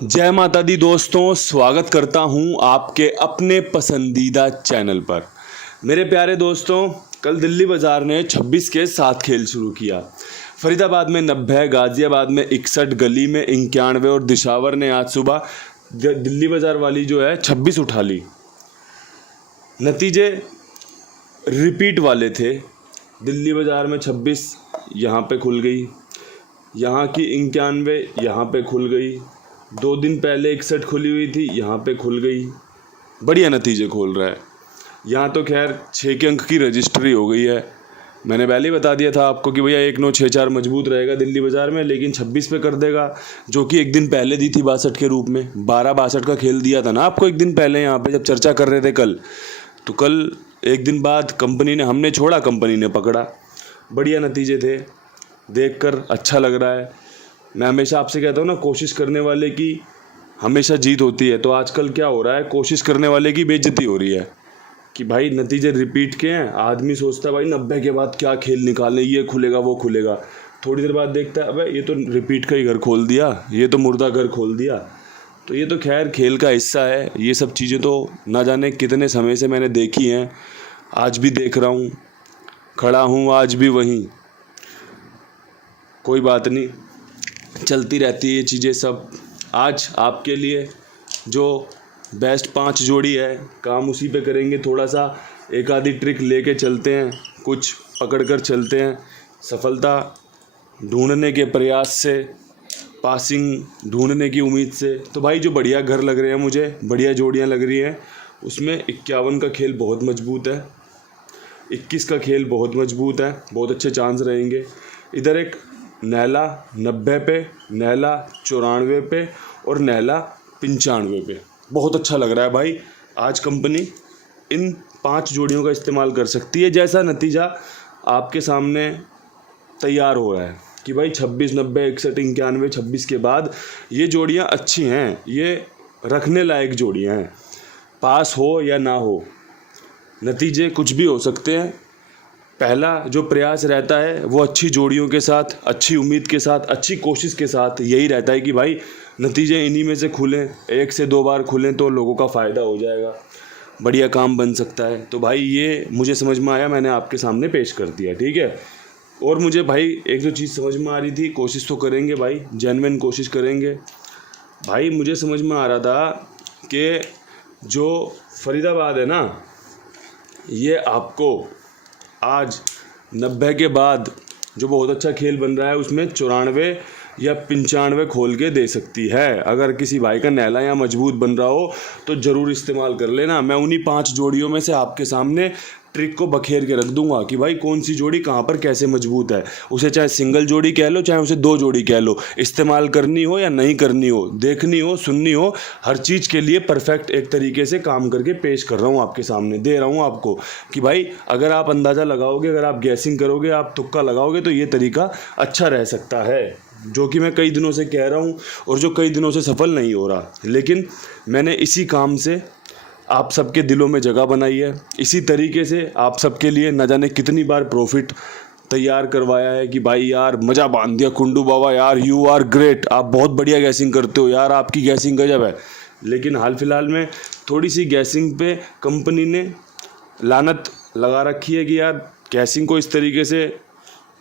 जय माता दी दोस्तों, स्वागत करता हूं आपके अपने पसंदीदा चैनल पर। मेरे प्यारे दोस्तों, कल दिल्ली बाज़ार ने 26 के 7 खेल शुरू किया। फरीदाबाद में 90, गाज़ियाबाद में 61, गली में 91 और दिशावर ने आज सुबह दिल्ली बाज़ार वाली जो है 26 उठा ली। नतीजे रिपीट वाले थे। दिल्ली बाज़ार में 26 यहाँ पे खुल गई, यहाँ की 91 यहाँ पे खुल गई, 2 दिन पहले 61 खुली हुई थी, यहाँ पे खुल गई। बढ़िया नतीजे खोल रहा है। यहाँ तो खैर 6 के अंक की रजिस्ट्री हो गई है। मैंने पहले ही बता दिया था आपको कि भैया 1964 मजबूत रहेगा दिल्ली बाज़ार में, लेकिन 26 पे कर देगा, जो कि एक दिन पहले दी थी 62 के रूप में। 12-62 का खेल दिया था ना आपको एक दिन पहले, यहाँ पे जब चर्चा कर रहे थे कल। तो कल एक दिन बाद कंपनी ने, हमने छोड़ा, कंपनी ने पकड़ा। बढ़िया नतीजे थे, देखकर अच्छा लग रहा है। मैं हमेशा आपसे कहता हूँ ना, कोशिश करने वाले की हमेशा जीत होती है। तो आजकल क्या हो रहा है, कोशिश करने वाले की बेइज्जती हो रही है कि भाई नतीजे रिपीट के हैं। आदमी सोचता है भाई 90 के बाद क्या खेल निकालें, ये खुलेगा वो खुलेगा। थोड़ी देर बाद देखता है अबे ये तो रिपीट का ही घर खोल दिया, ये तो मुर्दा घर खोल दिया। तो ये तो खैर खेल का हिस्सा है। ये सब चीज़ें तो ना जाने कितने समय से मैंने देखी हैं, आज भी देख रहा हूँ, खड़ा हूँ आज भी वहीं। कोई बात नहीं, चलती रहती है ये चीज़ें सब। आज आपके लिए जो बेस्ट 5 जोड़ी है, काम उसी पे करेंगे। थोड़ा सा एक आधी ट्रिक लेके चलते हैं, कुछ पकड़ कर चलते हैं। सफलता ढूंढने के प्रयास से, पासिंग ढूंढने की उम्मीद से। तो भाई जो बढ़िया घर लग रहे हैं मुझे, बढ़िया जोड़ियां लग रही हैं, उसमें 51 का खेल बहुत मजबूत है, 21 का खेल बहुत मजबूत है, बहुत अच्छे चांस रहेंगे। इधर एक नैला 90 पे, नैला 94 पे और नैला 95 पे। बहुत अच्छा लग रहा है भाई। आज कंपनी इन 5 जोड़ियों का इस्तेमाल कर सकती है। जैसा नतीजा आपके सामने तैयार हो रहा है कि भाई 26, 90, 61, 91, 26 के बाद ये जोड़ियां अच्छी हैं, ये रखने लायक जोड़ियां हैं। पास हो या ना हो, नतीजे कुछ भी हो सकते हैं। पहला जो प्रयास रहता है वो अच्छी जोड़ियों के साथ, अच्छी उम्मीद के साथ, अच्छी कोशिश के साथ यही रहता है कि भाई नतीजे इन्हीं में से खुलें, 1 से 2 बार खुलें तो लोगों का फ़ायदा हो जाएगा, बढ़िया काम बन सकता है। तो भाई ये मुझे समझ में आया, मैंने आपके सामने पेश कर दिया, ठीक है। और मुझे भाई एक जो चीज़ समझ में आ रही थी, कोशिश तो करेंगे भाई, जेन्युइन कोशिश करेंगे। भाई मुझे समझ में आ रहा था कि जो फरीदाबाद है ना, ये आपको आज 90 के बाद जो बहुत अच्छा खेल बन रहा है उसमें 94 या 95 खोल के दे सकती है। अगर किसी भाई का नैला या मजबूत बन रहा हो तो ज़रूर इस्तेमाल कर लेना। मैं उन्हीं 5 जोड़ियों में से आपके सामने ट्रिक को बखेर के रख दूंगा कि भाई कौन सी जोड़ी कहाँ पर कैसे मजबूत है। उसे चाहे सिंगल जोड़ी कह लो, चाहे उसे 2 जोड़ी कह लो, इस्तेमाल करनी हो या नहीं करनी हो, देखनी हो सुननी हो, हर चीज़ के लिए परफेक्ट एक तरीके से काम करके पेश कर रहा हूँ आपके सामने, दे रहा हूँ आपको कि भाई अगर आप अंदाज़ा लगाओगे, अगर आप गैसिंग करोगे, आप तुक्का लगाओगे तो ये तरीका अच्छा रह सकता है, जो कि मैं कई दिनों से कह रहा हूँ और जो कई दिनों से सफल नहीं हो रहा। लेकिन मैंने इसी काम से आप सबके दिलों में जगह बनाई है, इसी तरीके से आप सबके लिए न जाने कितनी बार प्रॉफिट तैयार करवाया है कि भाई यार मज़ा बांध दिया कुंडू बाबा, यार यू आर ग्रेट, आप बहुत बढ़िया गैसिंग करते हो यार, आपकी गैसिंग गजब है। लेकिन हाल फिलहाल में थोड़ी सी गैसिंग पे कंपनी ने लानत लगा रखी है कि यार गैसिंग को इस तरीके से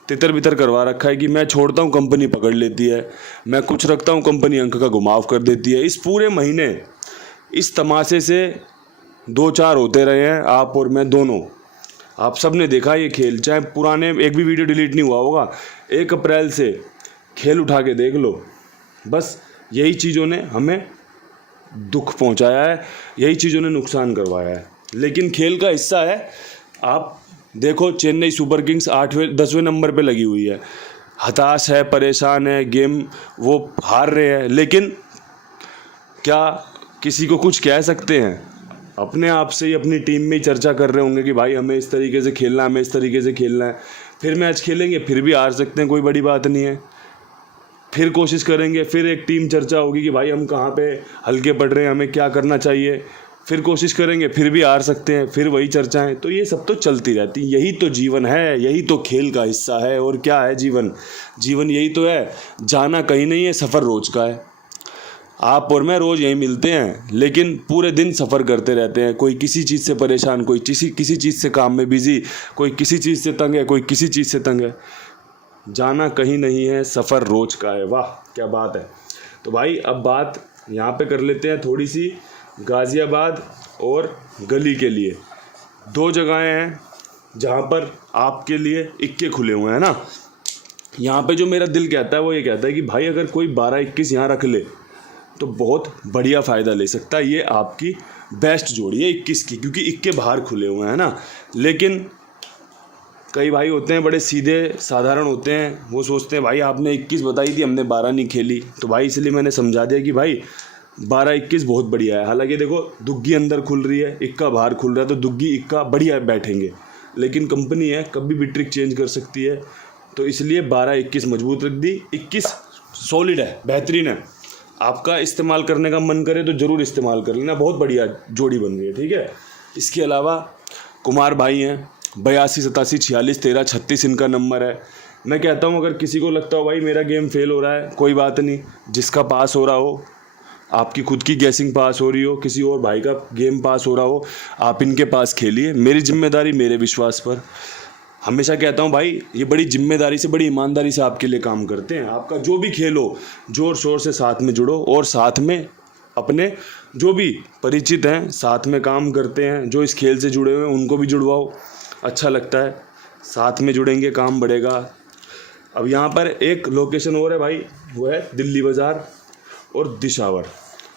तितर बितर करवा रखा है कि मैं छोड़ता हूँ कंपनी पकड़ लेती है, मैं कुछ रखता हूँ कंपनी अंक का घुमाव कर देती है। इस पूरे महीने इस तमाशे से 2-4 होते रहे हैं, आप और मैं दोनों। आप सब ने देखा ये खेल, चाहे पुराने एक भी वीडियो डिलीट नहीं हुआ होगा, 1 अप्रैल से खेल उठा के देख लो। बस यही चीज़ों ने हमें दुख पहुंचाया है, यही चीज़ों ने नुकसान करवाया है, लेकिन खेल का हिस्सा है। आप देखो चेन्नई सुपर किंग्स 8वें 10वें नंबर पे लगी हुई है, हताश है, परेशान है, गेम वो हार रहे हैं, लेकिन क्या किसी को कुछ कह सकते हैं? अपने आप से ही अपनी टीम में ही चर्चा कर रहे होंगे कि भाई हमें इस तरीके से खेलना है, हमें इस तरीके से खेलना है। फिर मैच खेलेंगे, फिर भी हार सकते हैं, कोई बड़ी बात नहीं है। फिर कोशिश करेंगे, फिर एक टीम चर्चा होगी कि भाई हम कहाँ पे हल्के पड़ रहे हैं, हमें क्या करना चाहिए। फिर कोशिश करेंगे, फिर भी हार सकते हैं, फिर वही चर्चाएं। तो ये सब तो चलती रहती, यही तो जीवन है, यही तो खेल का हिस्सा है। और क्या है जीवन? जीवन यही तो है, जाना कहीं नहीं है, सफ़र रोज का है। आप और मैं रोज़ यहीं मिलते हैं, लेकिन पूरे दिन सफ़र करते रहते हैं। कोई किसी चीज़ से परेशान, कोई किसी चीज़ से काम में बिज़ी, कोई किसी चीज़ से तंग है, कोई किसी चीज़ से तंग है। जाना कहीं नहीं है, सफ़र रोज़ का है। वाह क्या बात है। तो भाई अब बात यहाँ पे कर लेते हैं थोड़ी सी गाज़ियाबाद और गली के लिए। 2 जगहें हैं जहाँ पर आपके लिए इक्के खुले हुए हैं ना। यहाँ पे जो मेरा दिल कहता है वो ये कहता है कि भाई अगर कोई 12-21 यहाँ रख ले तो बहुत बढ़िया फ़ायदा ले सकता है। ये आपकी बेस्ट जोड़ी है 21 की, क्योंकि इक्के बाहर खुले हुए हैं ना। लेकिन कई भाई होते हैं बड़े सीधे साधारण होते हैं, वो सोचते हैं भाई आपने 21 बताई थी, हमने 12 नहीं खेली। तो भाई इसलिए मैंने समझा दिया कि भाई 12-21 बहुत बढ़िया है। हालांकि देखो दुग्गी अंदर खुल रही है, इक्का बाहर खुल रहा है, तो दुग्गी इक्का बढ़िया बैठेंगे। लेकिन कंपनी है, कभी भी ट्रिक चेंज कर सकती है, तो इसलिए 12-21 मजबूत रख दी। 21 सॉलिड है, बेहतरीन है। आपका इस्तेमाल करने का मन करे तो ज़रूर इस्तेमाल कर लेना, बहुत बढ़िया जोड़ी बन रही है। ठीक है। इसके अलावा कुमार भाई हैं, 82 87 46 13 36 इनका नंबर है। मैं कहता हूँ अगर किसी को लगता हो भाई मेरा गेम फेल हो रहा है, कोई बात नहीं, जिसका पास हो रहा हो, आपकी खुद की गैसिंग पास हो रही हो, किसी और भाई का गेम पास हो रहा हो, आप इनके पास खेलिए। मेरी जिम्मेदारी मेरे विश्वास पर। हमेशा कहता हूँ भाई ये बड़ी जिम्मेदारी से, बड़ी ईमानदारी से आपके लिए काम करते हैं। आपका जो भी खेल हो, ज़ोर शोर से साथ में जुड़ो और साथ में अपने जो भी परिचित हैं साथ में काम करते हैं, जो इस खेल से जुड़े हुए हैं उनको भी जुड़वाओ, अच्छा लगता है। साथ में जुड़ेंगे, काम बढ़ेगा। अब यहाँ पर एक लोकेशन और है भाई, वो है दिल्ली बाज़ार और दिशावर,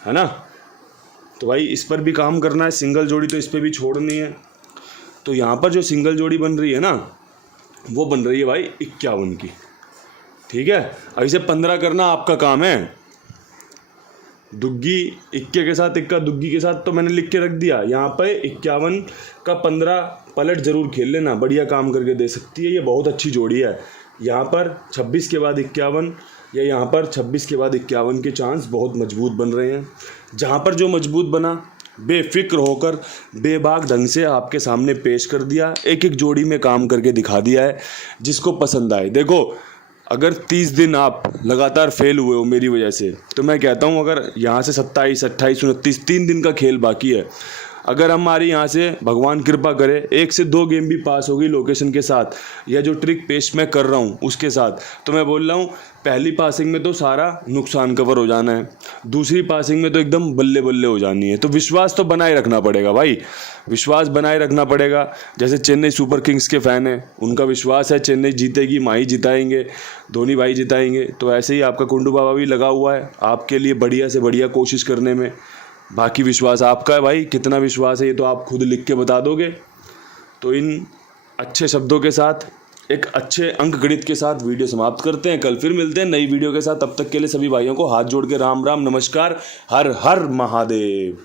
है ना। तो भाई इस पर भी काम करना है, सिंगल जोड़ी तो इस पर भी छोड़नी है। तो यहाँ पर जो सिंगल जोड़ी बन रही है ना, वो बन रही है भाई 51 की। ठीक है। अब इसे 15 करना आपका काम है। दुग्गी इक्के के साथ, इक्का दुग्गी के साथ तो मैंने लिख के रख दिया। यहाँ पे 51 का 15 पलट ज़रूर खेल लेना, बढ़िया काम करके दे सकती है। ये बहुत अच्छी जोड़ी है। यहाँ पर 26 के बाद 51 या यहाँ पर 26 के बाद 51 के चांस बहुत मजबूत बन रहे हैं। जहाँ पर जो मजबूत बना, बेफिक्र होकर बेबाक ढंग से आपके सामने पेश कर दिया, एक एक जोड़ी में काम करके दिखा दिया है, जिसको पसंद आए। देखो अगर 30 दिन आप लगातार फेल हुए हो मेरी वजह से, तो मैं कहता हूँ अगर यहाँ से 27 28 29 3 दिन का खेल बाकी है, अगर हमारी यहाँ से भगवान कृपा करे 1 से 2 गेम भी पास होगी लोकेशन के साथ, या जो ट्रिक पेश मैं कर रहा हूँ उसके साथ, तो मैं बोल रहा हूँ पहली पासिंग में तो सारा नुकसान कवर हो जाना है, दूसरी पासिंग में तो एकदम बल्ले बल्ले हो जानी है। तो विश्वास तो बनाए रखना पड़ेगा भाई, विश्वास बनाए रखना पड़ेगा। जैसे चेन्नई सुपर किंग्स के फ़ैन हैं, उनका विश्वास है चेन्नई जीतेगी, माही जिताएंगे, धोनी भाई जिताएंगे। तो ऐसे ही आपका कुंडू बाबा भी लगा हुआ है आपके लिए बढ़िया से बढ़िया कोशिश करने में। बाकी विश्वास आपका है भाई, कितना विश्वास है ये तो आप खुद लिख के बता दोगे। तो इन अच्छे शब्दों के साथ, एक अच्छे अंक गणित के साथ वीडियो समाप्त करते हैं। कल फिर मिलते हैं नई वीडियो के साथ। तब तक के लिए सभी भाइयों को हाथ जोड़ के राम राम, नमस्कार, हर हर महादेव।